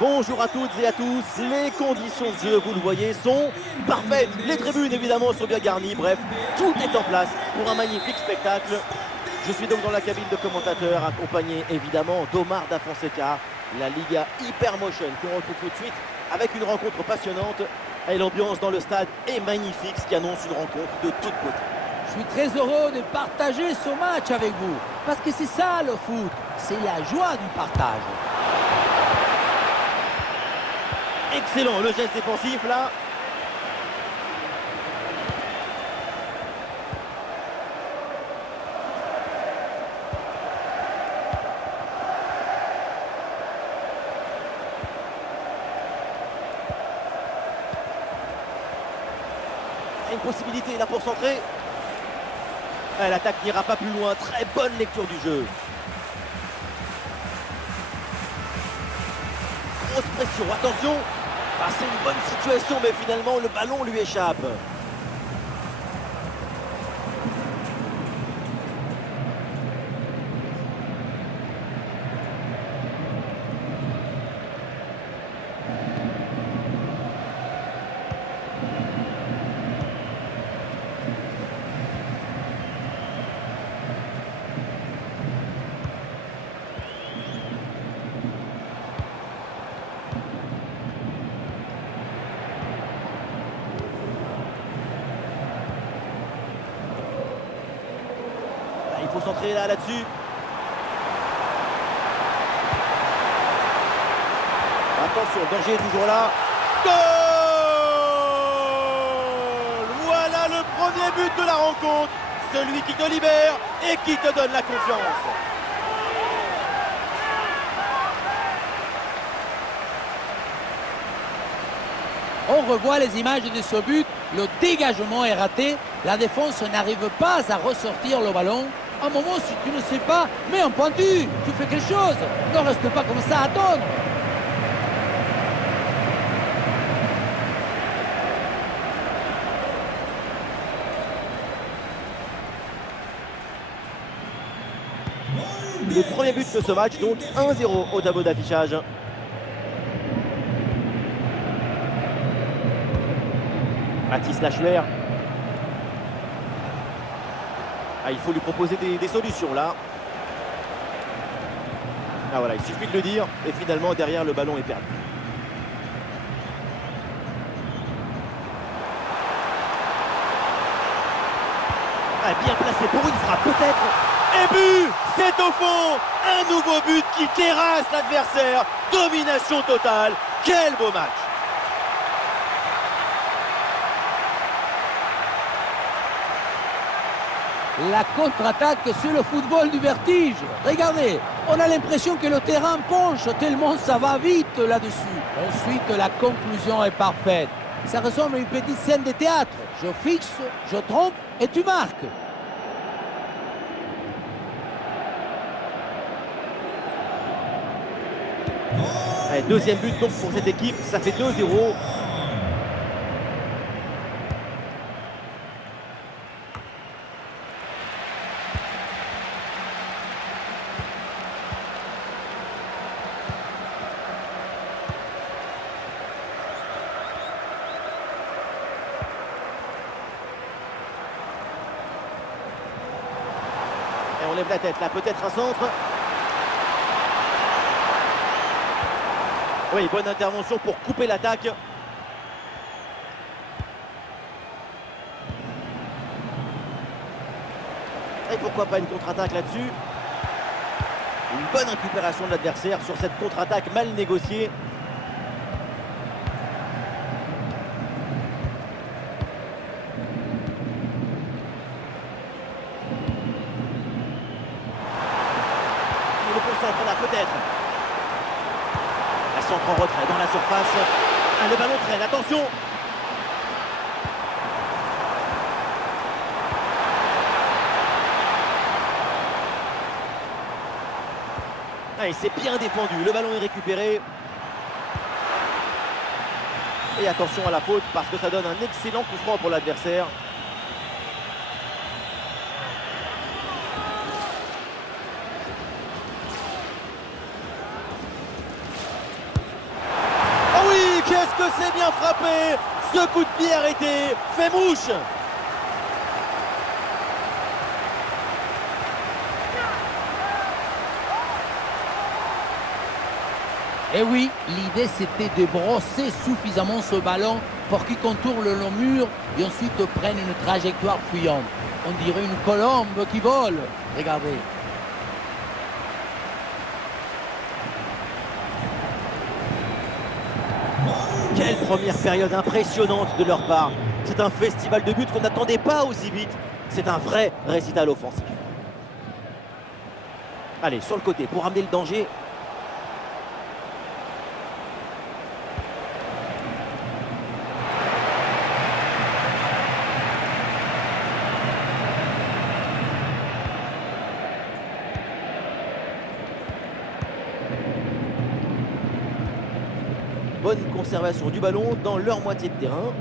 Bonjour à toutes et à tous, les conditions de jeu, vous le voyez, sont parfaites. Les tribunes évidemment sont bien garnies, bref, tout est en place pour un magnifique spectacle. Je suis donc dans la cabine de commentateur, accompagné évidemment d'Omar Da Fonseca, la Liga Hypermotion qu'on retrouve tout de suite avec une rencontre passionnante. Et l'ambiance dans le stade est magnifique, ce qui annonce une rencontre de toute beauté. Je suis très heureux de partager ce match avec vous, parce que c'est ça le foot, c'est la joie du partage. Excellent le geste défensif là. Une possibilité là pour centrer. L'attaque n'ira pas plus loin, très bonne lecture du jeu. Grosse pression, attention. C'est une bonne situation, mais finalement le ballon lui échappe. Il faut centrer là-dessus. Attention, le danger est toujours là. Goal! Voilà le premier but de la rencontre. Celui qui te libère et qui te donne la confiance. On revoit les images de ce but, le dégagement est raté, la défense n'arrive pas à ressortir le ballon. À un moment, si tu ne sais pas, mets un pointu, tu fais quelque chose, ne reste pas comme ça à attendre. Le premier but de ce match, donc 1-0 au tableau d'affichage. Mathis Lachuer. Il faut lui proposer des solutions là. Voilà, il suffit de le dire et finalement derrière le ballon est perdu. Bien placé pour une frappe peut-être. Et but, c'est au fond, un nouveau but qui terrasse l'adversaire. Domination totale, quel beau match. La contre-attaque, c'est le football du vertige. Regardez, on a l'impression que le terrain penche tellement ça va vite là-dessus. Ensuite, la conclusion est parfaite. Ça ressemble à une petite scène de théâtre. Je fixe, je trompe et tu marques. Deuxième but donc pour cette équipe, ça fait 2-0. Et on lève la tête là, peut-être un centre. Oui, bonne intervention pour couper l'attaque. Et pourquoi pas une contre-attaque là-dessus. Une bonne récupération de l'adversaire sur cette contre-attaque mal négociée. Et le bon centre là, peut-être. Centre en retrait dans la surface. Le ballon traîne, attention. Il s'est bien défendu, le ballon est récupéré. Et attention à la faute parce que ça donne un excellent coup franc pour l'adversaire. Qu'est-ce que c'est bien frappé! Ce coup de pied arrêté fait mouche! Et oui, l'idée c'était de brosser suffisamment ce ballon pour qu'il contourne le mur et ensuite prenne une trajectoire fuyante. On dirait une colombe qui vole. Regardez. Quelle première période impressionnante de leur part. C'est un festival de buts qu'on n'attendait pas aussi vite. C'est un vrai récital offensif. Allez, sur le côté pour amener le danger. Bonne conservation du ballon dans leur moitié de terrain.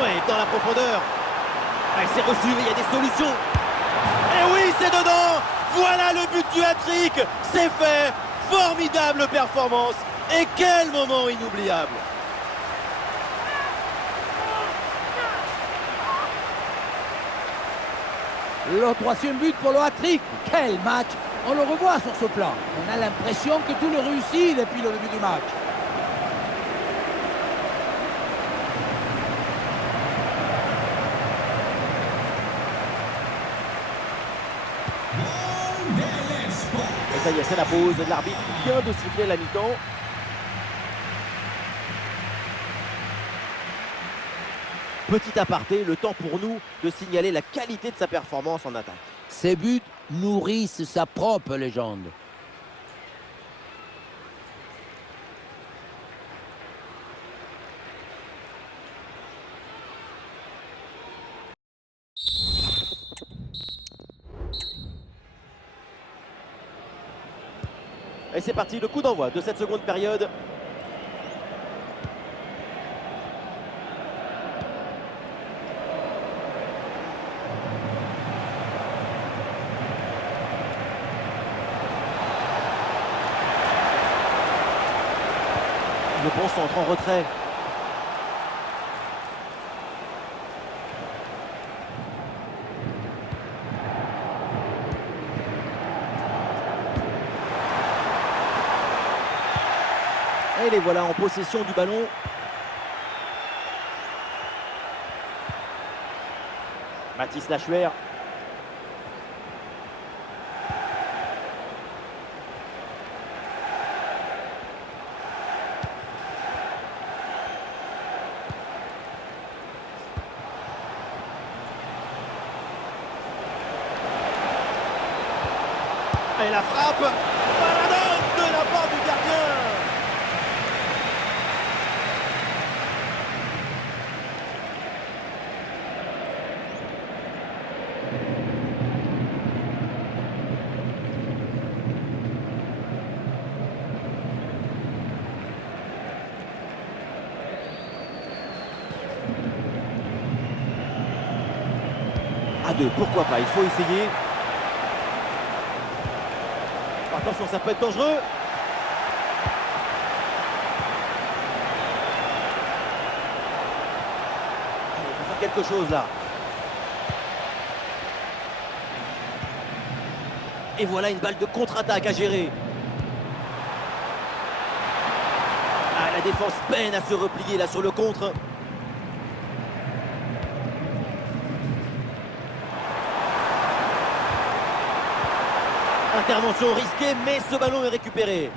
Oui, dans la profondeur. Ah, c'est reçu, mais il y a des solutions. Et oui, c'est dedans. Voilà le but du hat-trick. C'est fait. Formidable performance. Et quel moment inoubliable. Le troisième but pour le hat-trick. Quel match! On le revoit sur ce plan. On a l'impression que tout le réussit depuis le début du match. Et ça y est, c'est la pause. L'arbitre vient de siffler la mi-temps. Petit aparté, le temps pour nous de signaler la qualité de sa performance en attaque. Ces buts nourrissent sa propre légende. Et c'est parti, le coup d'envoi de cette seconde période. Le bon centre en retrait. Et les voilà en possession du ballon. Mathis Lachuer. Et la frappe, Maradona de la part du gardien. À deux, pourquoi pas, il faut essayer. Attention, ça peut être dangereux. Allez, il faut faire quelque chose là. Et voilà une balle de contre-attaque à gérer. Ah, la défense peine à se replier là sur le contre. Intervention risquée, mais ce ballon est récupéré.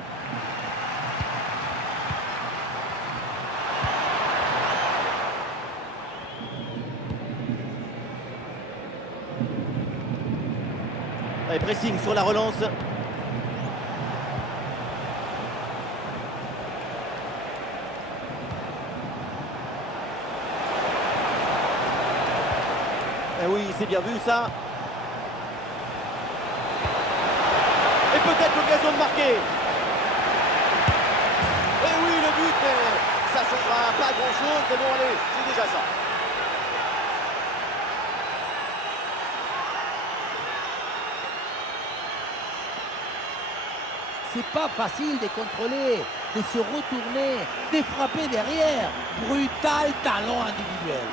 Allez, pressing sur la relance. Eh oui, c'est bien vu ça. Et peut-être l'occasion de marquer. Et oui, le but, mais ça ne changera pas grand-chose. Mais bon, allez, c'est déjà ça. C'est pas facile de contrôler, de se retourner, de frapper derrière. Brutal talent individuel.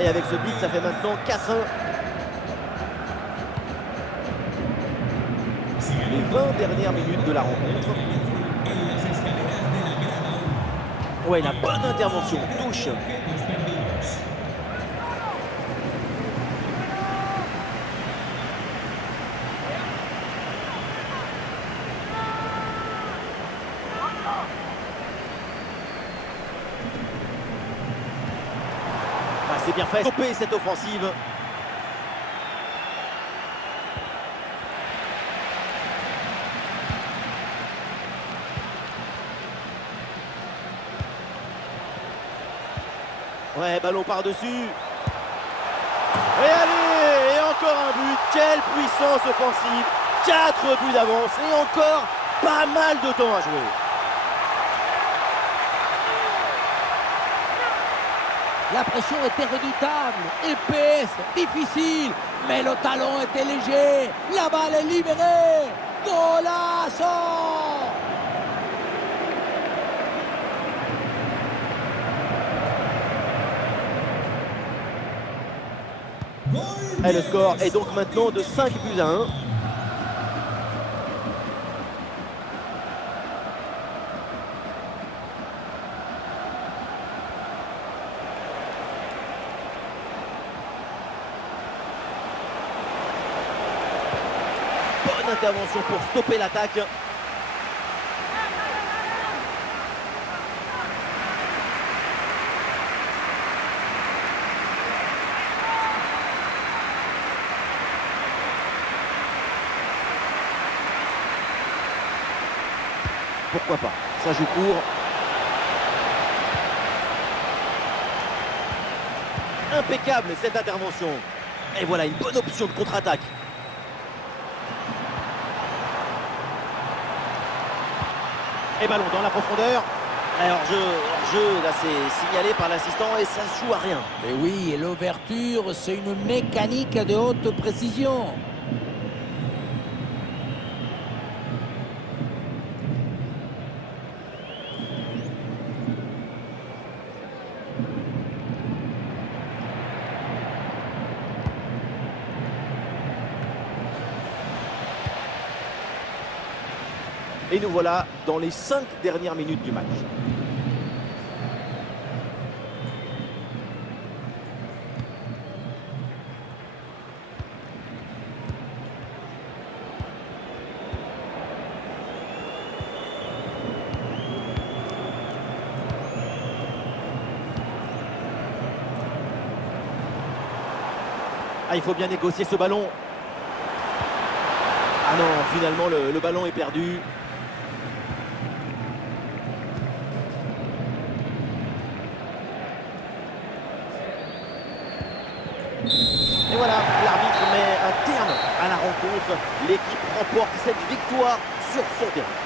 Et avec ce but, ça fait maintenant 4-1. Les 20 dernières minutes de la rencontre. Ouais, la bonne intervention, touche. Ah, c'est bien fait, stopper cette offensive. Ouais, ballon par-dessus. Et allez, et encore un but. Quelle puissance offensive. 4 buts d'avance et encore pas mal de temps à jouer. La pression était redoutable, épaisse, difficile, mais le talon était léger. La balle est libérée. Golazo! Et le score est donc maintenant de 5 buts à 1. Bonne intervention pour stopper l'attaque. Pourquoi pas? Ça joue court. Impeccable cette intervention. Et voilà une bonne option de contre-attaque. Et ballon dans la profondeur. Alors hors-jeu, là c'est signalé par l'assistant et ça se joue à rien. Mais oui, et l'ouverture, c'est une mécanique de haute précision. Et nous voilà dans les 5 dernières minutes du match. Ah, il faut bien négocier ce ballon. Ah non, finalement le ballon est perdu. Et voilà, l'arbitre met un terme à la rencontre. L'équipe remporte cette victoire sur son terrain.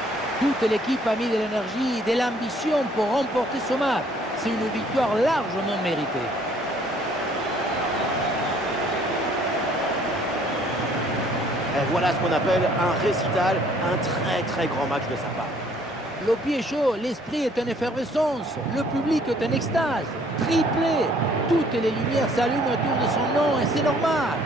Toute l'équipe a mis de l'énergie, de l'ambition pour remporter ce match. C'est une victoire largement méritée. Et voilà ce qu'on appelle un récital, un très grand match de sa part. Le pied est chaud, l'esprit est en effervescence, le public est en extase, triplé. Toutes les lumières s'allument autour de son nom et c'est normal.